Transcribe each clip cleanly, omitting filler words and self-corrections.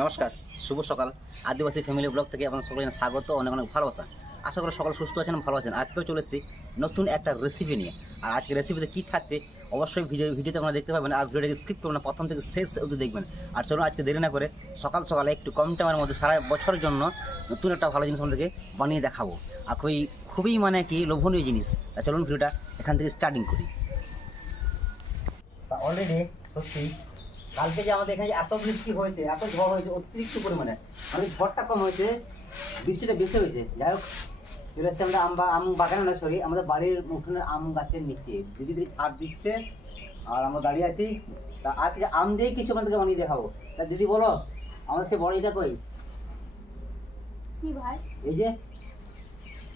নমস্কার, শুভ সকাল। আদিবাসী family blog থেকে আপনার সকলে স্বাগত, অনেক অনেক ভালোবাসা। আশা করি সকল সুস্থ আছেন, ভালো আছেন। আজকেও চলে এসেছি নতুন একটা রেসিপি নিয়ে। আর আজকে রেসিপিতে কী থাকছে অবশ্যই ভিডিওতে আপনারা দেখতে পাবেন। আর ভিডিওটাকে স্কিপ করবেন না, প্রথম থেকে শেষ অবধি দেখবেন। আর চলুন আজকে দেরি না করে সকাল সকালে একটু কম টাইমের মধ্যে সারা বছরের জন্য নতুন একটা ভালো জিনিস আমাদেরকে বানিয়ে দেখাবো। আর খুবই মানে কি লোভনীয় জিনিস। তা চলুন ভিডিওটা এখান থেকে স্টার্টিং করি। তা অলরেডি সত্যি কালকে যে আমাদের এখানে এত বৃষ্টি হয়েছে, এত ঝড় হয়েছে অতিরিক্ত পরিমাণে, মানে ঝড়টা কম হয়েছে, বৃষ্টিটা বেশি হয়েছে। যাই হোক, চলে এসছে আমরা আম বাগানে না, সরি আমাদের বাড়ির উঠোনের আম গাছের নিচে দিদি ছাড় দিচ্ছে আর আমরা দাঁড়িয়ে আছি। তা আজকে আম দিয়েই কিছু আমাদেরকে বানিয়ে দেখাবো। তা দিদি বলো, আমাদের সে বড়িটা কই? কি ভাই? এই যে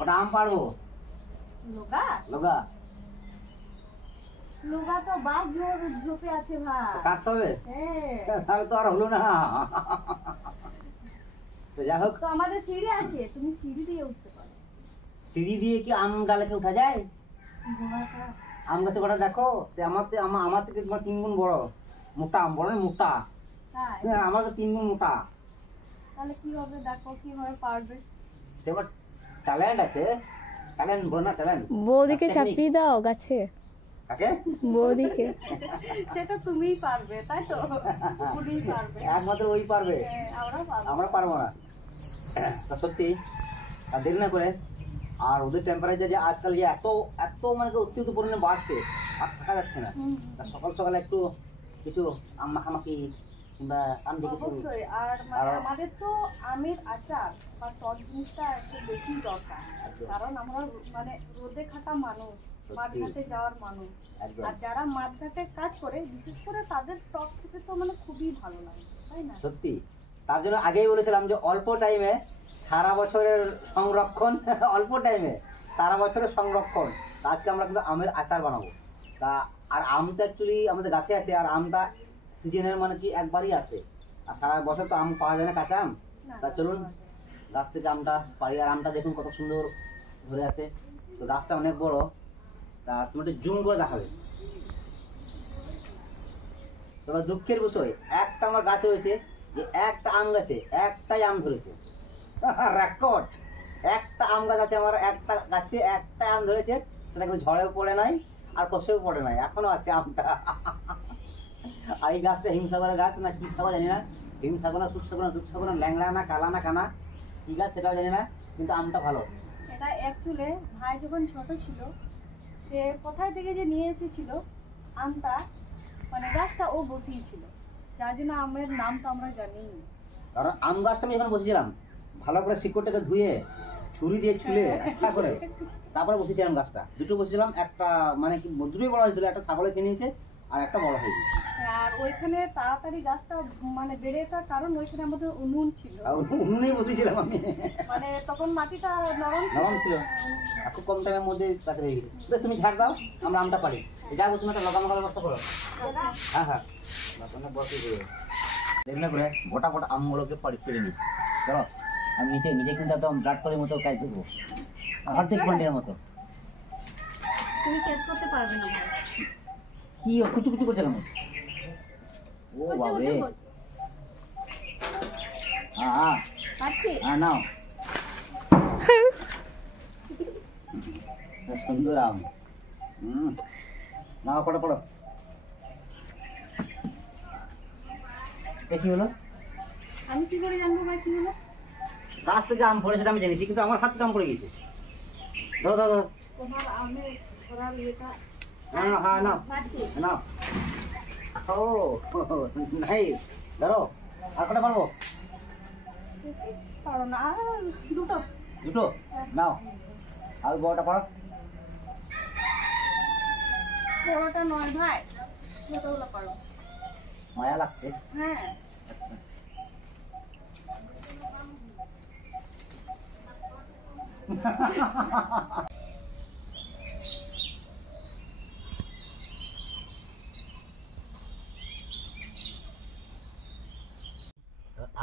ওটা আম পারবো। লগা লগা লগা তো বাদ ঝোপে আছে ভাই, কাটতে হবে। হ্যাঁ, তাহলে তো আর হলো না। তো যাই হোক, তো আমাদের সিঁড়ি আছে, তুমি সিঁড়ি দিয়ে উঠতে পারো। সিঁড়ি দিয়ে কি আম ডালেকে উঠা যায়? ঘোড়াটা আম গাছে কটা দেখো, সে আমার থেকে তোমার 3 গুণ বড়, মোটা আম, বড় মোটা। তাই? হ্যাঁ, আমার তো 3 গুণ মোটা। তাহলে কি হবে, দেখো কিভাবে পারবে। সে আমার ট্যালেন্ট আছে, ট্যালেন্ট বলো না, ট্যালেন্ট। বৌদিকে চাপিয়ে দাও গাছে, কাকে? বৌদিকে। সেটা তুমিই পারবে, তাই তো? তুমিই পারবে, একমাত্র ওই পারবে, হ্যাঁ, আমরা পারবো। আমরা পারবো না। তা সত্যি আর দেরি না করে, আর ওদের টেম্পারেচার যে আজকাল যে এত এত মানে অতিরিক্ত পরিমাণে বাড়ছে, আর থাকা যাচ্ছে না। তা সকাল সকালে একটু কিছু আম মাখামাখি কিংবা আম দিয়ে কিছু। অবশ্যই। আর মানে আমাদের তো আমের আচার বা টক জিনিসটা একটু বেশি দরকার, কারণ আমরা মানে রোদে খাটা মানুষ, মাঠঘাটে যাওয়ার মানুষ। একদম। আর যারা মাঠঘাটে কাজ করে, বিশেষ করে তাদের টক খেতে তো মানে খুবই ভালো লাগে, তাই না? সত্যি, তার জন্য আগেই বলেছিলাম যে অল্প টাইমে সারা বছরের সংরক্ষণ, অল্প টাইমে সারা বছরের সংরক্ষণ। তা আজকে আমরা কিন্তু আমের আচার বানাবো। তা আর আমটা অ্যাকচুয়ালি আমাদের গাছে আছে, আর আমটা সিজনের মানে কি একবারই আসে, আর সারা বছর তো আম পাওয়া যায় না, কাঁচা আম। তা চলুন গাছ থেকে আমটা পারি। আর আমটা দেখুন কত সুন্দর ধরে আছে, তো গাছটা অনেক বড়। তা তুমি একটু জুম করে দেখাবে। তবে দুঃখের বিষয়, একটা আমার গাছ রয়েছে যে একটা আম গাছে একটাই আম ধরেছে, রেকর্ড। একটা আম গাছ আছে আমার, একটা গাছে একটা আম ধরেছে, সেটা কিন্তু ঝড়েও পড়ে নাই আর কষেও পড়ে নাই, এখনো আছে আমটা। আর এই গাছটা হিমসাগরের গাছ না কি সাগর জানি না, হিমসাগর না সুসাগর না দুধসাগর না ল্যাংড়া না কালা না কানা কি গাছ সেটাও জানি না, কিন্তু আমটা ভালো। এটা অ্যাকচুয়ালি ভাই যখন ছোট ছিল, সে কোথায় থেকে যে নিয়ে এসেছিল আমটা, মানে গাছটা ও বসিয়েছিল, যার জন্য আমের নামটা আমরা জানি। কারণ আম গাছটা আমি যখন বসেছিলাম, ভালো করে শিকড়টাকে ধুয়ে ছুরি দিয়ে ছুলে আচ্ছা করে তারপরে বসেছিলাম গাছটা। দুটো বসেছিলাম, একটা মানে কি দুটোই বড় হয়েছিল, একটা ছাগলে খেয়ে নিয়েছে আর একটা বড় হয়ে গেছে। আর ওইখানে তাড়াতাড়ি গাছটা মানে বেড়ে ওঠার কারণ ওইখানে আমাদের উনুন ছিল, উনুনেই বসেছিলাম আমি, মানে তখন মাটিটা নরম ছিল। আর খুব কম টাইমের মধ্যে গাছ হয়ে গেছে। বেশ, তুমি ঝাড় দাও, আমরা আমটা পারি। যাবো, তুমি একটা লগামাকা ব্যবস্থা করো। হ্যাঁ হ্যাঁ, দেরি না করে গোটা গোটা আমগুলোকে পেরে নিই। চলো, আমি নিচে কিন্তু একদম ব্লাড করে মতো কাজ দেবো, অর্ধেক ঘন্টার মতো। তুমি কাজ করতে পারবে না কি কুচু কুচু করছে কেন? ও বাবা, হ্যাঁ হ্যাঁ নাও, সুন্দর আম। নাও, পড়ো পড়ো। কি হলো? আমি কি করে জানবো ভাই কি হলো? গাছ থেকে আম পড়ে সেটা আমি জেনেছি, কিন্তু আমার হাত থেকে আম পড়ে গেছে। ধরো ধরো ধরো। তোমার আমের ধরার ইয়েটা নাও হ্যাঁ নাও নাও। ও নাইস, ধরো। আর কটা পারবো? পারো না, আর দুটো দুটো নাও, আর বড়টা পারো। বড়টা নয় ভাই, ছোটগুলো পারো। মায়া লাগছে। হ্যাঁ, আচ্ছা,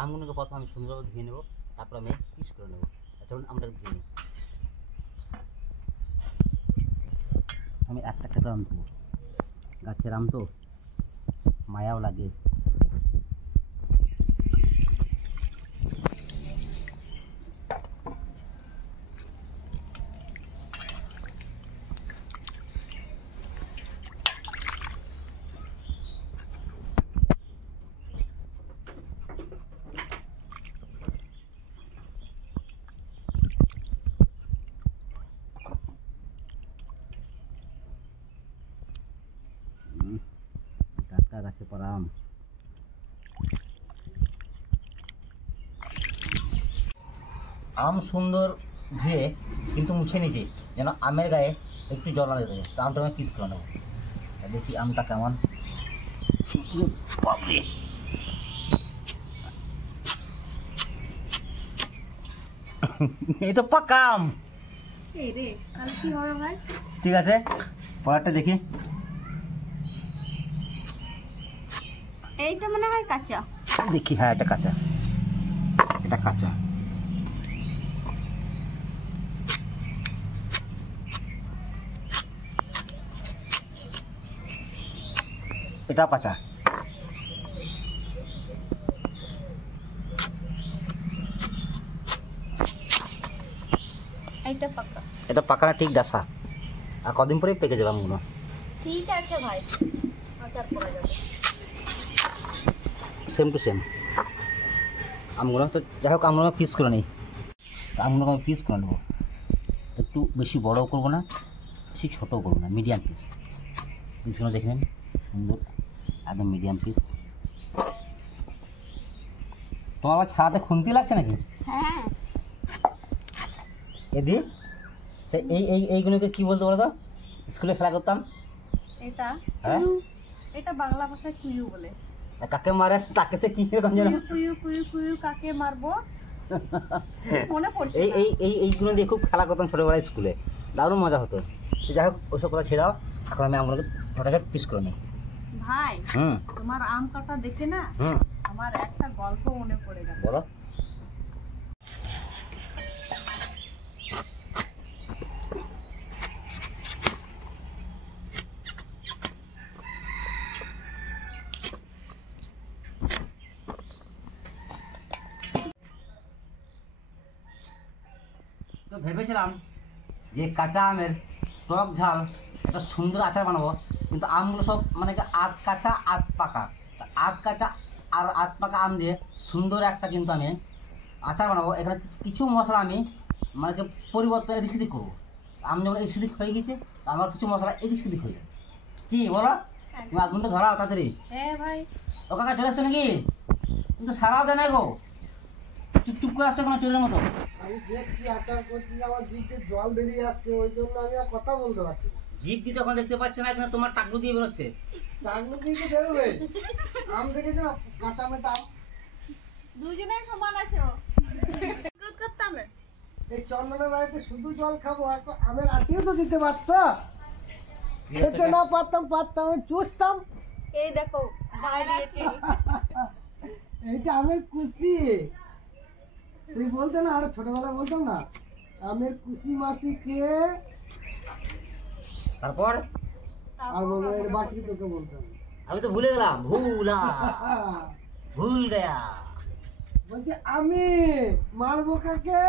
আমগুলোকে প্রথম আমি সুন্দরভাবে ধুয়ে নেবো, তারপর আমি পিস করে নেবো। চলুন আমরা ধুয়ে নিই। আমি একটা একটা করে আম দেবো, গাছের আম তো মায়াও লাগে। আম আম সুন্দর ধুয়ে কিন্তু মুছে নিয়েছি, যেন আমের গায়ে একটু জল না দিতে। তো আমটা আমি পিস করে নেবো, দেখি আমটা কেমন। বাপরে, এই তো পাকা আম। এই রে, তাহলে কি হবে ভাই? ঠিক আছে, পরেরটা দেখি। এইটা মনে হয় কাঁচা। দেখি, হ্যাঁ এটা কাঁচা, এটা কাঁচা। এটা কাঁচা। এইটা পাকা। এটা পাকা না, ঠিক ডাসা। আর কদিন পরেই পেকে যাবে আমগুলো। ঠিক আছে ভাই, আচার করা যাবে। সেম টু সেম আমগুলো। তো যাই হোক, আমগুলো পিস করে নিই। আমগুলো আমি পিস করে নেবো, একটু বেশি বড়ও করবো না, বেশি ছোটও করবো না, মিডিয়াম পিস। পিসগুলো দেখে নিন, সুন্দর একদম মিডিয়াম পিস। তোমার আবার ছাড়াতে খুন্তি লাগছে নাকি? হ্যাঁ। এদি সে এইগুলোকে কি বলতে বলো তো, স্কুলে খেলা করতাম? এটা হ্যাঁ, এটা বাংলা ভাষায় কুয়ু বলে। কাকে মারে তাকে সে কি রকম যেন, কুয়ু কুয়ু কুয়ু কাকে মারবো মনে পড়ছে। এইগুলো দিয়ে খুব খেলা করতাম ছোটোবেলায় স্কুলে, দারুণ মজা হতো। যাই হোক, ওসব কথা ছেড়ে দাও, এখন আমি আমগুলোকে ফটাফট পিস করে নিই। ভাই, হুম তোমার আম কাটা দেখে না হুম, আমার একটা গল্প মনে পড়ে গেল। বলো। তো ভেবেছিলাম যে কাঁচা আমের টক ঝাল একটা সুন্দর আচার বানাবো, কিন্তু আমগুলো সব মানে কি আধ কাঁচা আধ পাকা। তা আধ কাঁচা আর আধ পাকা আম দিয়ে সুন্দর একটা কিন্তু আমি আচার বানাবো। এখানে কিছু মশলা আমি মানে কি পরিবর্তন এদিক সেদিক করবো। আম যেমন এদিক সেদিক হয়ে গেছে, আমার কিছু মশলা এদিক সেদিক হয়ে যাবে। কি বলো, তুমি আগুনটা ধরাও তাড়াতাড়ি। হ্যাঁ ভাই। ও কাকা চলে আসছো নাকি? কিন্তু সারাও দেয় না গো, চুপচুপ করে আসছো কোনো চোরের মতো। আমি দেখছি আচার করছি, আমার জিভে জল বেরিয়ে আসছে, ওই জন্য আমি আর কথা বলতে পারছি না। জিভ দিয়ে তখন দেখতে পাচ্ছে না, এখানে তোমার টাকলু দিয়ে বেরোচ্ছে। টাকলু দিকে বেরোবে। আম দেখেছি না, কাঁচা মেটা আম। দুজনের সমান আছো। করতাম। এই চন্দনের বাড়িতে শুধু জল খাবো, এখন আমের আটিও তো দিতে পারতো। খেতে না পারতাম, আমি চুষতাম। এই দেখো ভাই দিয়েছি। এইটা আমের কুচি। তুই বলতে না, আরো ছোটবেলায় বলতাম না, আমের কুচি মাছি খেয়ে। তারপর আর বলবো এর বাকি তোকে বলতাম। আমি তো ভুলে গেলাম, ভুল গয়া। বলছে আমি মারবো কাকে,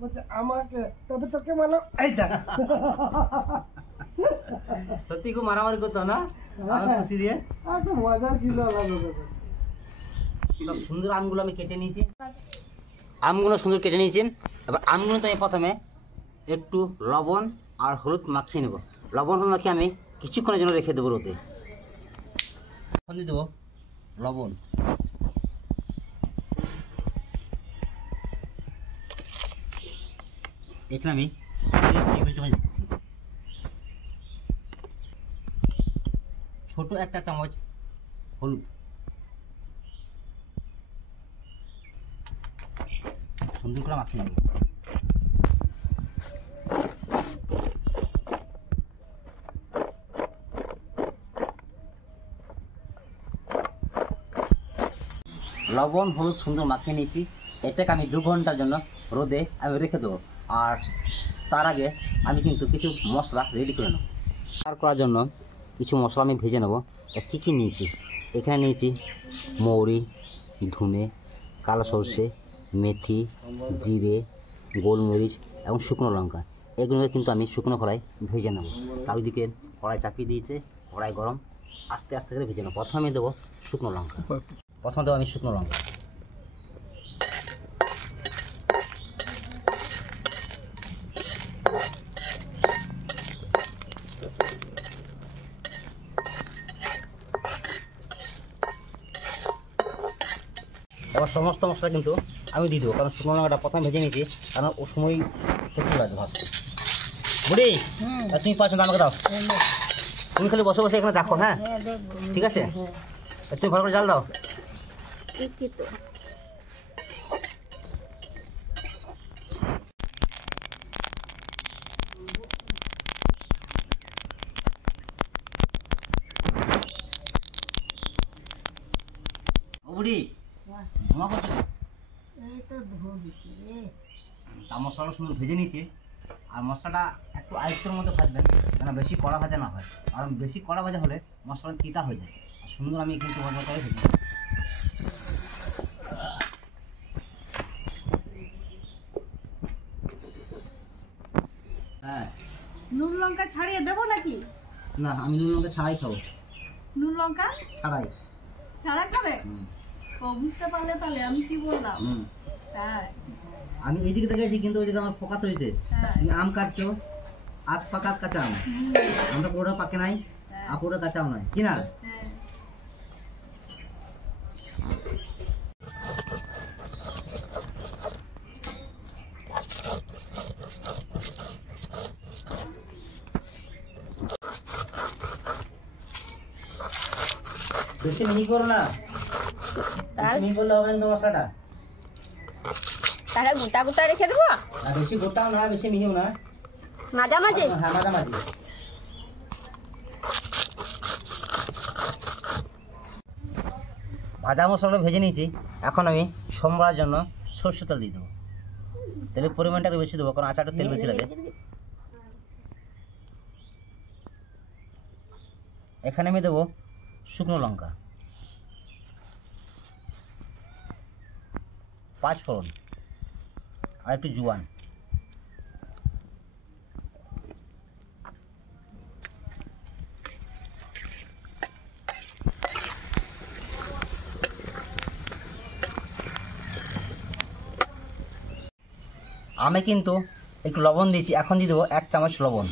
বলছে আমাকে, তবে তোকে মারলাম। এইটা সত্যি খুব মারামারি করতো না আমার খুশি দিয়ে। একটা মজা ছিল আলাদা। তো সুন্দর আমগুলো আমি কেটে নিয়েছি, আমগুলো সুন্দর কেটে নিয়েছি। এবার আমগুলো তো আমি প্রথমে একটু লবণ আর হলুদ মাখিয়ে নেবো। লবণ হলুদ মাখিয়ে আমি কিছুক্ষণের জন্য রেখে দেবো রোদে। এখন দিয়ে দেবো লবণ, এখানে আমি টেবিল চামচ দিচ্ছি, ছোট একটা চামচ হলুদ, সুন্দর করে মাখিয়ে নেব। লবণ হলুদ সুন্দর মাখিয়ে নিয়েছি, এটাকে আমি 2 ঘন্টার জন্য রোদে আমি রেখে দেবো। আর তার আগে আমি কিন্তু কিছু মশলা রেডি করে নেব। তার করার জন্য কিছু মশলা আমি ভেজে নেব। কী কী নিয়েছি, এখানে নিয়েছি মৌরি, ধনে, কালো সরষে, মেথি, জিরে, গোলমরিচ এবং শুকনো লঙ্কা। এগুলোকে কিন্তু আমি শুকনো কড়াই ভেজে নেব। তার ওইদিকে কড়াই চাপিয়ে দিয়েছে, কড়াই গরম, আস্তে আস্তে করে ভেজে নেব। প্রথমে আমি দেবো শুকনো লঙ্কা, প্রথমে দেবো আমি শুকনো লঙ্কা। এবার সমস্ত মশলা কিন্তু আমি দিয়ে দেবো, কারণ শুকনো লঙ্কাটা প্রথমে ভেজে নিয়েছি, কারণ ও সময় ক্ষতি লাগবে ভাজতে। বুড়ি তুমি পাচ্ছ আমাকে দাও, তুমি খালি বসে বসে এখানে দেখো। হ্যাঁ ঠিক আছে, তুমি ভালো করে জাল দাও। বুড়ি ধোঁয়া করছো তা মশলাটা সুন্দর ভেজে নিয়েছি। আর মশলাটা একটু আয়ত্তের মধ্যে ভাজবেন, যেন বেশি কড়া ভাজা না হয়, কারণ বেশি কড়া ভাজা হলে মশলাটা তিতা হয়ে যায়। আর সুন্দর আমি কিন্তু ভাজা করে ভেজে হ্যাঁ। নুন লঙ্কা ছাড়িয়ে দেবো নাকি? না, আমি নুন লঙ্কা ছাড়াই খাবো। নুন লঙ্কা ছাড়াই ছাড়া খাবে? ও বুঝতে পারলে তাহলে আমি কি বললাম। তাই আমি এইদিকে দেখেছি, কিন্তু ওইদিকে আমার ফোকাস হয়েছে। হ্যাঁ। তুমি আম কাটছো, আজ পাকা কাঁচা আম, আমরা পুরোটা পাকে নাই আর পুরোটা কাঁচাও নয়, কি না? হ্যাঁ। বেশি মিহি করো না, বেশি মিহি করলে হবে না মশলাটা। তাহলে গোটা গোটা রেখে দেবো, আর বেশি গোটাও না বেশি মিহিও না, মাঝামাঝি। হ্যাঁ মাঝামাঝি। ভাজা মশলাটা ভেজে নিয়েছি, এখন আমি সম্বরার জন্য সরষের তেল দিয়ে দেবো। তেলের পরিমাণটা একটু বেশি দেবো, কারণ আচারটা তেল বেশি লাগে। এখানে আমি দেবো শুকনো লঙ্কা, 5 ফোড়ন আর একটু জোয়ান। আমি কিন্তু একটু লবণ দিয়েছি, এখন দিয়ে দেবো 1 চামচ লবণ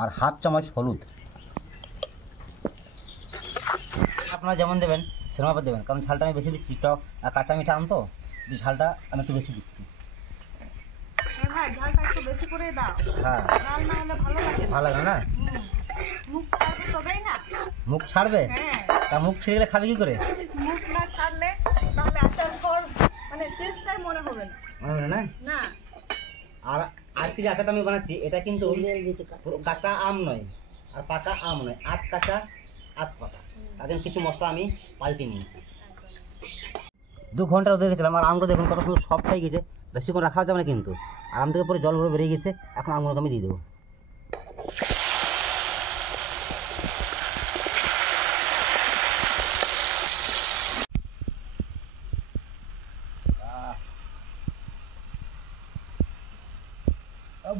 আর হাফ চামচ হলুদ। আপনারা যেমন দেবেন সেরকম দেবেন, কারণ ঝালটা আমি বেশি দিচ্ছি, টক আর কাঁচা মিঠা আম তো, ঝালটা আমি একটু বেশি দিচ্ছি। ভাই ঝালটা একটু বেশি করে দাও। হ্যাঁ ঝাল না হলে ভালো লাগে না। ভালো লাগে না? মুখ ছাড়বে তবেই না। মুখ ছাড়বে? হ্যাঁ। তা মুখ ছেড়ে গেলে খাবে কি করে? মুখ না ছাড়লে তাহলে আচার পর মানে টেস্টটাই মনে হবে না। মনে হয় না? না। আর আজকে যে আচারটা আমি বানাচ্ছি এটা কিন্তু পুরো কাঁচা আম নয় আর পাকা আম নয়, আধ কাঁচা আধ পাকা। তার জন্য কিছু মশলা আমি পাল্টে নিয়েছি। 2 ঘন্টা রোদে গেছিলাম, আর আমগুলো দেখুন কত সুন্দর সফট হয়ে গেছে, বেশিক্ষণ রাখা যাবে না কিন্তু। আর আম থেকে পরে জল ভরে বেরিয়ে গেছে, এখন আমগুলোকে আমি দিয়ে দেবো।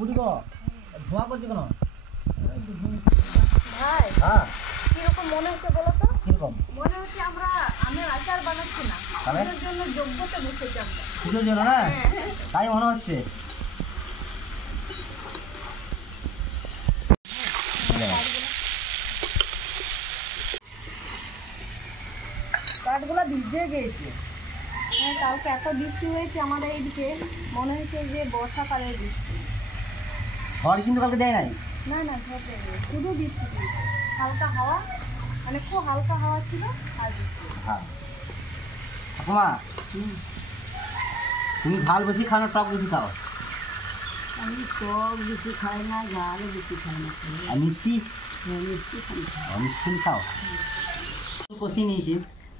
বুঝি গো ধোঁয়া করছে কেন? ভাই হ্যাঁ কিরকম মনে হচ্ছে বলো তো? কিরকম মনে হচ্ছে আমরা আমের আচার বানাচ্ছি না, তাহলে? আমাদের জন্য যোগ্যতা বসেছি আমরা। পুজোর জন্য না? তাই মনে হচ্ছে। কাঠগুলো ভিজে গিয়েছে। হ্যাঁ, কালকে এত বৃষ্টি হয়েছে আমাদের এইদিকে, মনে হচ্ছে যে বর্ষাকালের বৃষ্টি। ঝড় কিন্তু কালকে দেয় নাই। না না, ঝড় দেয়নি, শুধু বৃষ্টি হয়েছে, হালকা হাওয়া, মানে খুব হালকা হাওয়া ছিল আর বৃষ্টি। হ্যাঁ ঠাকুমা, তুমি ঝাল বেশি খাও না টক বেশি খাও? আমি টক বেশি খাই না, ঝালও বেশি খাই না। আর মিষ্টি? মিষ্টি খাই না। মিষ্টি খাও। কষিয়ে নিয়েছি,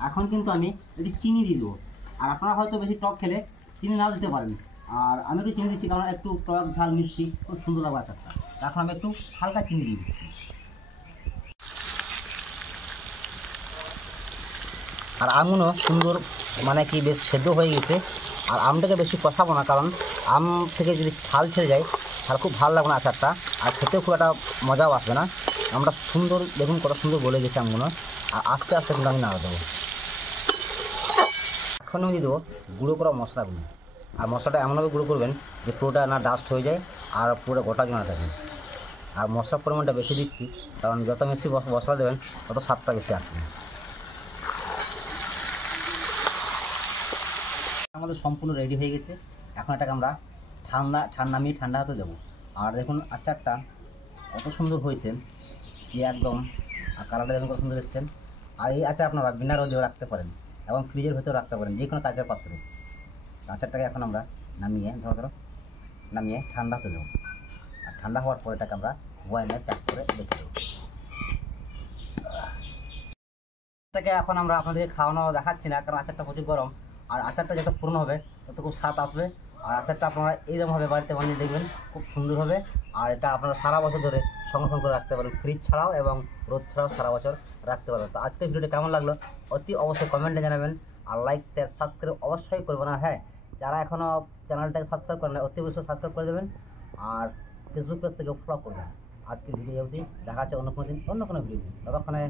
এখন কিন্তু আমি একটু চিনি দিয়ে দেবো। আর আপনারা হয়তো বেশি টক খেলে চিনি নাও দিতে পারেন, আর আমি একটু চিনি দিচ্ছি, কারণ একটু টক ঝাল মিষ্টি খুব সুন্দর লাগবে আচারটা। এখন আমি একটু হালকা চিনি দিয়ে দিচ্ছি। আর আমগুলো সুন্দর মানে কি বেশ সেদ্ধ হয়ে গেছে। আর আমটাকে বেশি কষাবো না, কারণ আম থেকে যদি ছাল ছেড়ে যায় তাহলে খুব ভালো লাগবে না আচারটা, আর খেতেও খুব একটা মজাও আসবে না। আমরা সুন্দর দেখুন কত সুন্দর গলে গেছে আমগুলো। আর আস্তে আস্তে কিন্তু আমি নাড়া দেবো। এখন আমি দিয়ে দেবো গুঁড়ো করা মশলাগুলো। আর মশলাটা এমনভাবে গুঁড়ো করবেন যে পুরোটা না ডাস্ট হয়ে যায় আর পুরোটা গোটা জমা থাকে। আর মশলার পরিমাণটা বেশি দিচ্ছি, কারণ যত বেশি মশলা দেবেন তত স্বাদটা বেশি আসবে। আমাদের সম্পূর্ণ রেডি হয়ে গেছে। এখন এটাকে আমরা ঠান্ডা হতে দেবো। আর দেখুন আচারটা কত সুন্দর হয়েছে, যে একদম কালারটা দেখুন কত সুন্দর এসছেন। আর এই আচার আপনারা বিনা রোদেও রাখতে পারেন এবং ফ্রিজের ভেতরে রাখতে পারেন, যে কোনো কাঁচের পাত্রে। আচারটাকে এখন আমরা নামিয়ে নামিয়ে ঠান্ডা হতে দেবো। আর ঠান্ডা হওয়ার পরে এটাকে আমরা বয়ামে প্যাক করে রেখে দেবো। এটাকে এখন আমরা আপনাদেরকে খাওয়ানো দেখাচ্ছি না, কারণ আচারটা প্রচুর গরম। আর আচারটা যত পূর্ণ হবে তত খুব স্বাদ আসবে। আর আচারটা আপনারা এইরকমভাবে বাড়িতে বানিয়ে দেখবেন, খুব সুন্দর হবে। আর এটা আপনারা সারা বছর ধরে সংরক্ষণ করে রাখতে পারেন, ফ্রিজ ছাড়াও এবং রোদ ছাড়াও সারা বছর রাখতে পারবেন। তো আজকের ভিডিওটা কেমন লাগলো অতি অবশ্যই কমেন্টে জানাবেন। আর লাইক শেয়ার সাবস্ক্রাইব অবশ্যই করবেন। আর হ্যাঁ, যারা এখনও চ্যানেলটাকে সাবস্ক্রাইব করেন অতি অবশ্যই সাবস্ক্রাইব করে দেবেন। আর ফেসবুক পেজ থেকে ফলো করবেন। আজকের ভিডিও অবধি, দেখা হচ্ছে অন্য কোনো দিন অন্য কোনো ভিডিও। ততক্ষণে